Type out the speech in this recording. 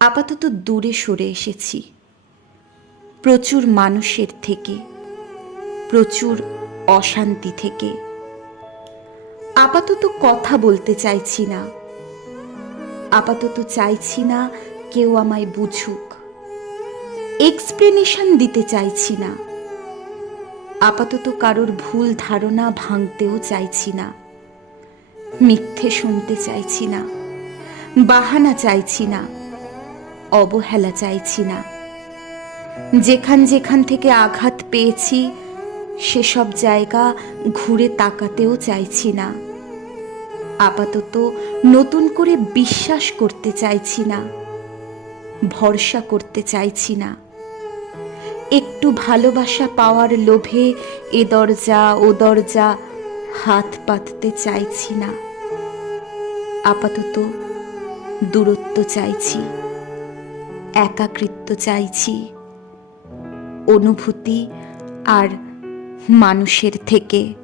আপাতত দূরে সরে এসেছি। প্রচুর মানুষের থেকে, প্রচুর অশান্তি থেকে। আপাতত কথা বলতে চাইছি না। আপাতত চাইছি না কেউ আমায় বুঝুক। এক্সপ্লেনেশন দিতে চাইছি না। আপাতত কারোর ভুল ধারণা ভাঙতেও চাইছি না। মিথ্যে শুনতে চাইছি না। বাহানা চাইছি না। অবহেলা চাইছি না। যেখান যেখান থেকে আঘাত পেয়েছি, সেসব জায়গা ঘুরে তাকাতেও চাইছি না। আপাতত নতুন করে বিশ্বাস করতে চাইছি না। ভরসা করতে চাইছি না। একটু ভালোবাসা পাওয়ার লোভে এ দরজা, ও দরজা হাত পাততে চাইছি না। আপাতত দূরত্ব চাইছি। একাকৃত্ব চাইছি। অনুভূতি আর মানুষের থেকে।